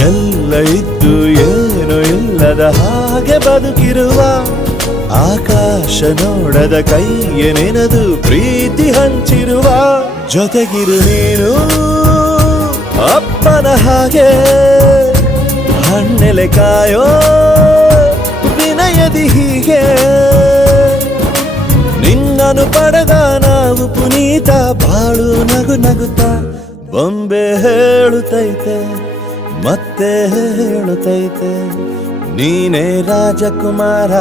ಎಲ್ಲ ಇದ್ದು ಏನು ಇಲ್ಲದ ಹಾಗೆ ಬದುಕಿರುವ ಆಕಾಶ ನೋಡದ ಕೈಯ ನೆನೆದು ಪ್ರೀತಿ ಹಂಚಿರುವ ಜೊತೆಗಿರು ನೀನು ಅಪ್ಪನ ಹಾಗೆ ಹಣ್ಣೆಲೆ ಕಾಯೋ ವಿನಯದಿ ಹೀಗೆ ನಿನ್ನನು ಪಡೆದ ನಾವು ಪುನೀತ ಬಾಳು ನಗು ನಗುತ್ತಾ ಬೊಂಬೆ ಹೇಳುತ್ತೈತೆ ಮತ್ತೆ ಹೇಳುತ್ತೈತೆ ನೀನೇ ರಾಜಕುಮಾರ.